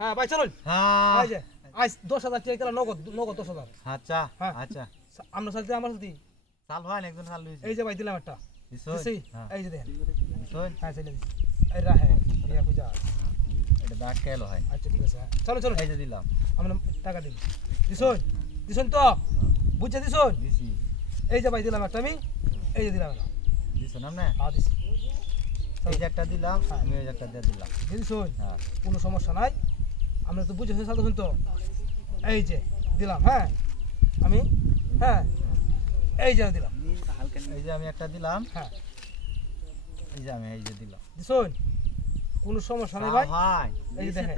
হ্যাঁ ভাই চলুন হ্যাঁ এই যে আজ 10,000 টাকা গেল নগদ নগদ 10,000 আচ্ছা হ্যাঁ। আচ্ছা আমরা সাথে আমার সাথে চাল ভাই একজন চাল লইছে এই যে ভাই দিলাম একটা দিছই দিছি হ্যাঁ এই যে দেখেন দিছই হ্যাঁ চলে দিছি এই রাহে ইয়া পূজা এটা দাগ কেলো হয় আচ্ছা ঠিক আছে চলো চলো এই যে দিলাম আমরা টাকা দিন দিছুন দিছুন তো বুঝছে দিছুন দিছি এই যে ভাই দিলাম একটা আমি এই যে দিলাম একটা দিছো না না হ্যাঁ দিছি এই যে একটা দিলাম আমি এই যে একটা দিয়ে দিলাম দিছুন হ্যাঁ কোনো সমস্যা নাই আমরা তো বুঝে সাথে শুনতো এই যে দিলাম হ্যাঁ আমি হ্যাঁ এই যে দিলাম এই যে আমি একটা দিলাম হ্যাঁ এই যে আমি এই যে দিলাম দিছুন কোনো সমস্যা নাই ভাই ভাই এই যে দেখেন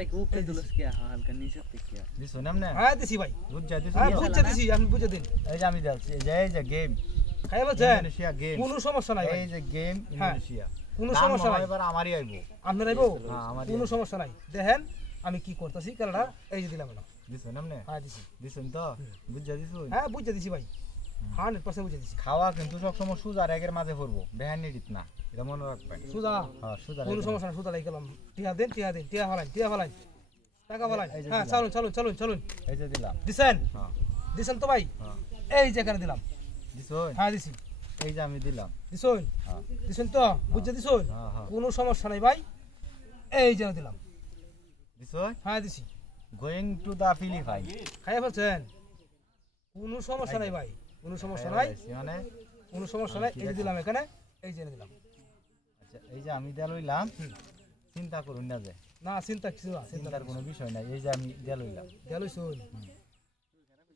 দিছো না না হ্যাঁ দিছি ভাই বুঝছা দিছো হ্যাঁ বুঝছে দিছি আপনি বুঝে দিন এই যে আমি দিচ্ছি এই যে গেম খাই বলছেন ইন্দোনেশিয়া গেম কোনো সমস্যা নাই ভাই এই যে গেম ইন্দোনেশিয়া কোনো সমস্যা নাই এবার আমারই আইবো আপনি রাইবো হ্যাঁ আমারই কোনো সমস্যা নাই দেখেন আমি কি করতেছি খেলাটা এই যে দিলাম না দিছো না না হ্যাঁ দিছি দিছো তো বুঝছা দিছো হ্যাঁ বুঝে দিছি ভাই 100% বুঝে দিছি খাওয়া কিন্তু সবসময় সুজা রেগের মাঝে পড়বো বেহানি দিত না এটা মনে রাখবেন সুদা হ্যাঁ সুজা কোনো সমস্যা নাই সুদা লাগলাম টিয়া দেন টিয়া ফালাইন টাকা ফালাইন এই যে হ্যাঁ দিলাম। চলুন এই যে দিলাম দিছেন হ্যাঁ দিছেন তো ভাই হ্যাঁ এই যে এখানে দিলাম দিছো হ্যাঁ দিছি এই যে আমি দিলাম দিছুন হ্যাঁ দিছেন তো বুঝে দিছুন হ্যাঁ হ্যাঁ কোনো সমস্যা নাই ভাই এই যে দিলাম দিছো হ্যাঁ দিছি গোয়িং টু দা ফিলিপাইন খাইয়া ফেলছেন কোনো সমস্যা নাই ভাই কোনো সমস্যা নাই মানে কোনো সমস্যা নাই এই যে দিলাম এখানে এই যে এনে দিলাম আচ্ছা এই যে আমি দেয়া লইলাম হুম। চিন্তা করুন না যে না চিন্তা কিছু না চিন্তা চিন্তার কোনো বিষয় নাই এই যে আমি দেয়া লইলাম গেল শুন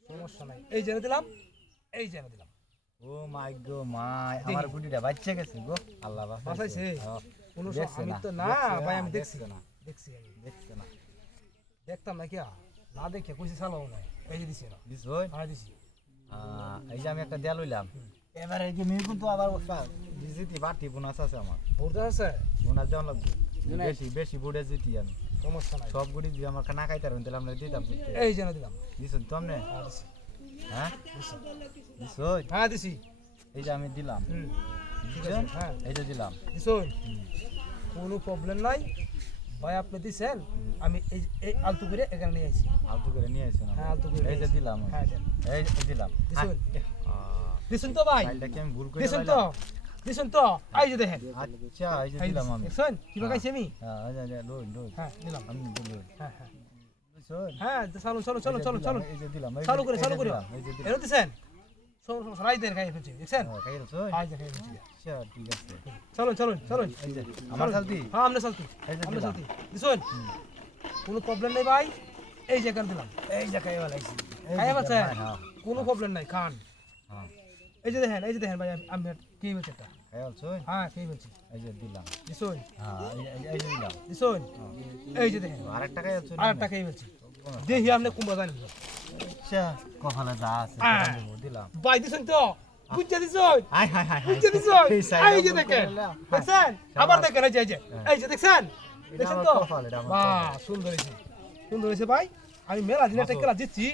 সমস্যা নাই এই যে এনে দিলাম এই যে এনে দিলাম ও মাই গো মাই আমার গুডিটা বাচ্চা গেছে গো আল্লাহ বাঁচাইছে? হ্যাঁ, কোনো দেখছে আমি না, তো না দেখছে ভাই না, আমি দেখছি দেখছে না দেখছি আমি দেখছে না দেখতাম না কি না দেখে কইছি চালাও নাই এই যে দিছি না দিছো হ্যাঁ দিছি এই যে আমি একটা দেয়া লইলাম এবারে এই যে মেয়ে কিন্তু আবার জিতি বাড়তি বোনাস আছে আমার ভোরদা আছে বোনাস দেওয়া লাগবে বেশি বেশি বুড়ে জিতি আমি সমস্যা নাই সব গুড়ি দিয়ে আমার না খাইতে পারবেন তাহলে আমরা দিতাম এই যে এনে দিলাম দিছেন তো আপনি হ্যাঁ দিছি হ্যাঁ দিছি দিছো হ্যাঁ দিছি এই যে আমি দিলাম হুম ঠিক দিছেন? আছে হ্যাঁ এই যে দিলাম দিছুন কোনো প্রবলেম নাই ভাই আপনি দিছেন আমি এই আলতু করে এখানে নিয়ে আইছি আলতু করে নিয়ে আসছেন হ্যাঁ আলতু করে এই যে নিয়ে দিলাম আইছি। হ্যাঁ দেন এই যে দিলাম দিছুন দিছুন তো ভাই ফাইলটাকে আমি ভুল করে দিছুন তো দিছুন তো এই যে দেখেন আচ্ছা এই যে এই দিলাম আমি দেখছেন কি বাগাইছি আমি হ্যাঁ এই যে লই লই হ্যাঁ দিলাম আমি লই হ্যাঁ হ্যাঁ দিছুন হ্যাঁ চলুন এই যে দিলাম এই চালু যে- করে এই চালু যে করে দিলাম, এই যে দিলাম এর দিছেন সমস্যা নাই দেন খাই ফেলছি দেখছেন হ্যাঁ, খাইয়েছ? আই যে খাই ফেলছি আচ্ছা ঠিক আছে চলুন এই যে আমার সালতি হ্যাঁ আমরা চলতি এই যে আমরা দিলাম। চলতি দিছুন কোনো প্রবলেম নেই ভাই এই যে এখানে দিলাম এই যে খাইয়া লাইছি খাইয়া পাচ্ছেন? হ্যাঁ কোনো প্রবলেম নাই খান হ্যাঁ এই যে দেখেন ভাই আমি কি বলছি এটা খাইয়াছ? হ্যাঁ কি বলছি এই যে দিলাম দিছুন হ্যাঁ এই যে দিলাম দিছুন এই যে দেখেন আরেকটা খাইয়াছ? আর একটা কি বলছি দেখি আপনি কুমড়া জানেন আচ্ছা কপালে যা আছে আহ। সেটা দেবো, দিলাম ভাই দিছুন তো বুঝতে দিছুন হাই হাই হাই বুঝতে দিছুন এই সাইডে এই যে দেখেন দেখছেন আবার দেখেন এই যে দেখছেন এটা দেখছেন আমার তো কপাল, এটা আমার বাহ সুন্দর হয়েছে ভাই আমি মেলা দিনে একটা খেলা জিতছি